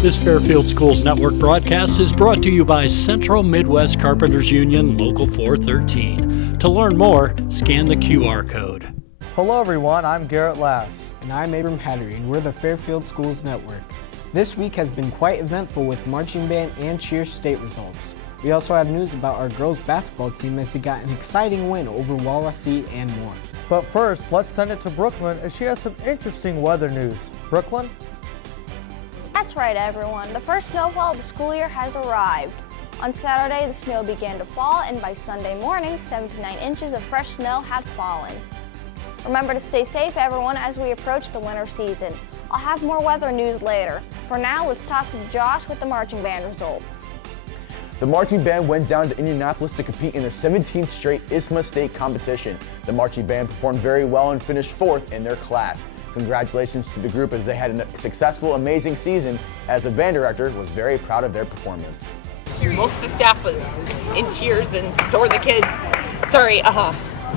This Fairfield Schools Network broadcast is brought to you by Central Midwest Carpenters Union Local 413. To learn more, scan the QR code. Hello everyone, I'm Garrett Lass. And I'm Abram Hattery, and we're the Fairfield Schools Network. This week has been quite eventful with marching band and cheer state results. We also have news about our girls basketball team as they got an exciting win over Wawasee and more. But first, let's send it to Brooklyn as she has some interesting weather news. Brooklyn? That's right, everyone. The first snowfall of the school year has arrived. On Saturday, the snow began to fall, and by Sunday morning, 7 to 9 inches of fresh snow had fallen. Remember to stay safe, everyone, as we approach the winter season. I'll have more weather news later. For now, let's toss it to Josh with the marching band results. The marching band went down to Indianapolis to compete in their 17th straight ISMA state competition. The marching band performed very well and finished 4th in their class. Congratulations to the group as they had a successful, amazing season, as the band director was very proud of their performance. Most of the staff was in tears, and so were the kids. Sorry,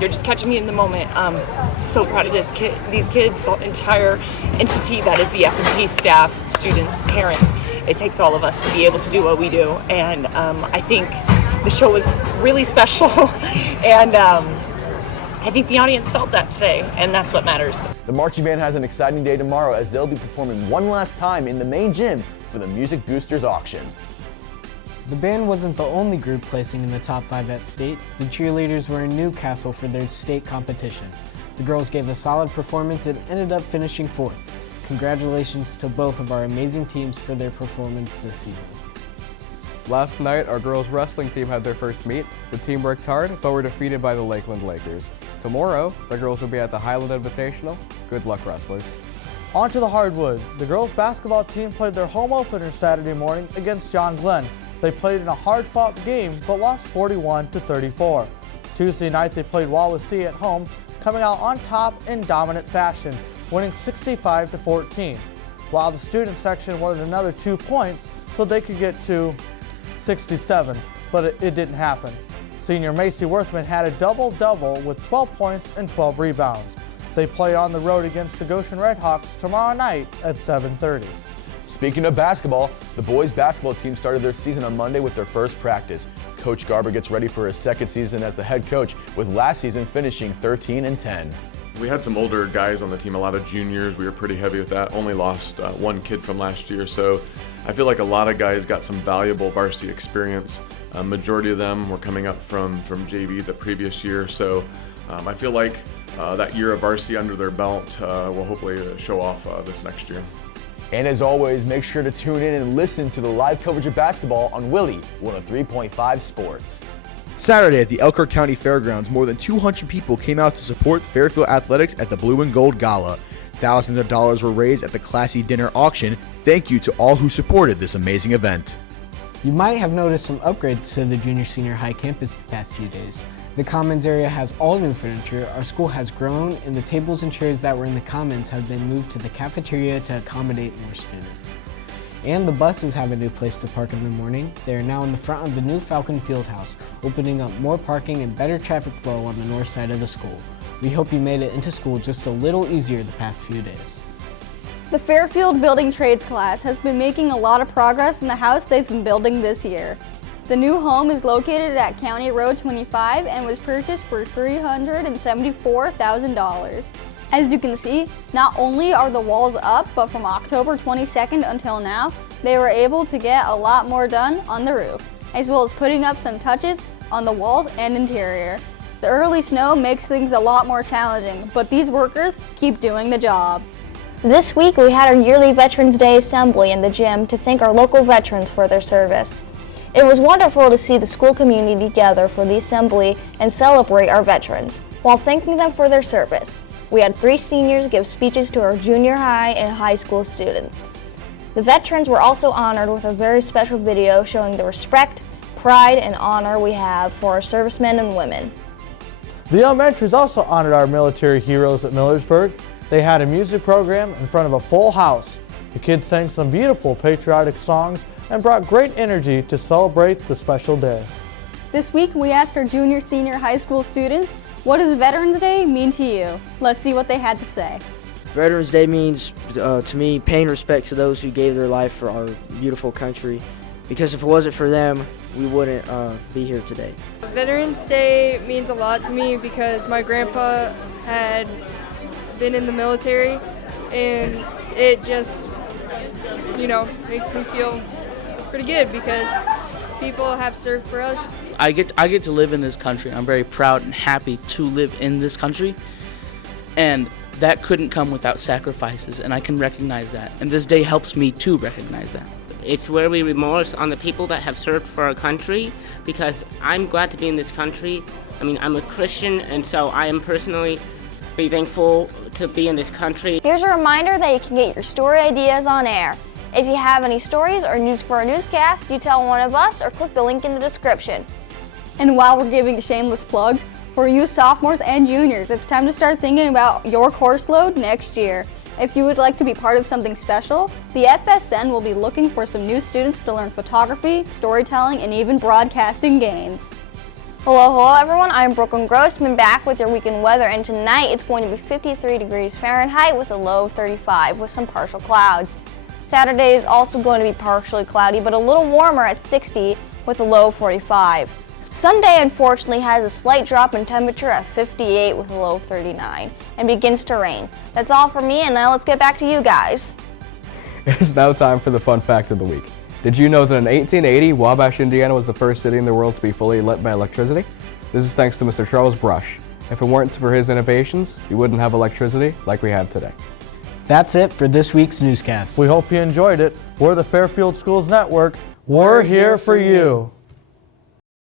you're just catching me in the moment. So proud of these kids, the entire entity that is the F&P staff, students, parents. It takes all of us to be able to do what we do, and I think the show was really special, and I think the audience felt that today, and that's what matters. The marching band has an exciting day tomorrow as they'll be performing one last time in the main gym for the Music Boosters auction. The band wasn't the only group placing in the top 5 at state. The cheerleaders were in Newcastle for their state competition. The girls gave a solid performance and ended up finishing 4th. Congratulations to both of our amazing teams for their performance this season. Last night, our girls wrestling team had their first meet. The team worked hard, but were defeated by the Lakeland Lakers. Tomorrow, the girls will be at the Highland Invitational. Good luck, wrestlers. On to the hardwood. The girls basketball team played their home opener Saturday morning against John Glenn. They played in a hard-fought game, but lost 41-34. Tuesday night, they played Wawasee at home, coming out on top in dominant fashion, winning 65-14. While the student section wanted another 2 points so they could get to 67, but it didn't happen. Senior Macy Worthman had a double-double with 12 points and 12 rebounds. They play on the road against the Goshen Redhawks tomorrow night at 7:30. Speaking of basketball, the boys basketball team started their season on Monday with their first practice. Coach Garber gets ready for his second season as the head coach, with last season finishing 13-10. We had some older guys on the team, a lot of juniors. We were pretty heavy with that. Only lost one kid from last year, so I feel like a lot of guys got some valuable varsity experience. Majority of them were coming up from JV the previous year, so I feel like that year of varsity under their belt will hopefully show off this next year. And as always, make sure to tune in and listen to the live coverage of basketball on Willie 103.5 Sports. Saturday at the Elkhart County Fairgrounds, more than 200 people came out to support Fairfield Athletics at the Blue and Gold Gala. Thousands of dollars were raised at the classy dinner auction. Thank you to all who supported this amazing event. You might have noticed some upgrades to the junior-senior high campus the past few days. The Commons area has all new furniture, our school has grown, and the tables and chairs that were in the Commons have been moved to the cafeteria to accommodate more students. And the buses have a new place to park in the morning. They are now in the front of the new Falcon Fieldhouse, opening up more parking and better traffic flow on the north side of the school. We hope you made it into school just a little easier the past few days. The Fairfield Building Trades class has been making a lot of progress in the house they've been building this year. The new home is located at County Road 25 and was purchased for $374,000. As you can see, not only are the walls up, but from October 22nd until now, they were able to get a lot more done on the roof, as well as putting up some touches on the walls and interior. The early snow makes things a lot more challenging, but these workers keep doing the job. This week we had our yearly Veterans Day assembly in the gym to thank our local veterans for their service. It was wonderful to see the school community gather for the assembly and celebrate our veterans, while thanking them for their service. We had 3 seniors give speeches to our junior high and high school students. The veterans were also honored with a very special video showing the respect, pride, and honor we have for our servicemen and women. The elementaries also honored our military heroes at Millersburg. They had a music program in front of a full house. The kids sang some beautiful patriotic songs and brought great energy to celebrate the special day. This week we asked our junior, senior high school students, what does Veterans Day mean to you? Let's see what they had to say. Veterans Day means, to me, paying respect to those who gave their life for our beautiful country, because if it wasn't for them, we wouldn't be here today. Veterans Day means a lot to me because my grandpa had been in the military, and it just, makes me feel pretty good because people have served for us. I get to live in this country. I'm very proud and happy to live in this country, and that couldn't come without sacrifices, and I can recognize that. And this day helps me to recognize that. It's where we remorse on the people that have served for our country, because I'm glad to be in this country. I mean, I'm a Christian, and so I am personally very thankful to be in this country. Here's a reminder that you can get your story ideas on air. If you have any stories or news for a newscast, you tell one of us or click the link in the description. And while we're giving shameless plugs, for you sophomores and juniors, it's time to start thinking about your course load next year. If you would like to be part of something special, the FSN will be looking for some new students to learn photography, storytelling, and even broadcasting games. Hello everyone, I'm Brooklyn Grossman back with your weekend weather, and tonight it's going to be 53 degrees Fahrenheit with a low of 35 with some partial clouds. Saturday is also going to be partially cloudy but a little warmer at 60 with a low of 45. Sunday unfortunately has a slight drop in temperature at 58 with a low of 39 and begins to rain. That's all for me, and now let's get back to you guys. It is now time for the fun fact of the week. Did you know that in 1880, Wabash, Indiana was the first city in the world to be fully lit by electricity? This is thanks to Mr. Charles Brush. If it weren't for his innovations, we wouldn't have electricity like we have today. That's it for this week's newscast. We hope you enjoyed it. We're the Fairfield Schools Network. We're here for you.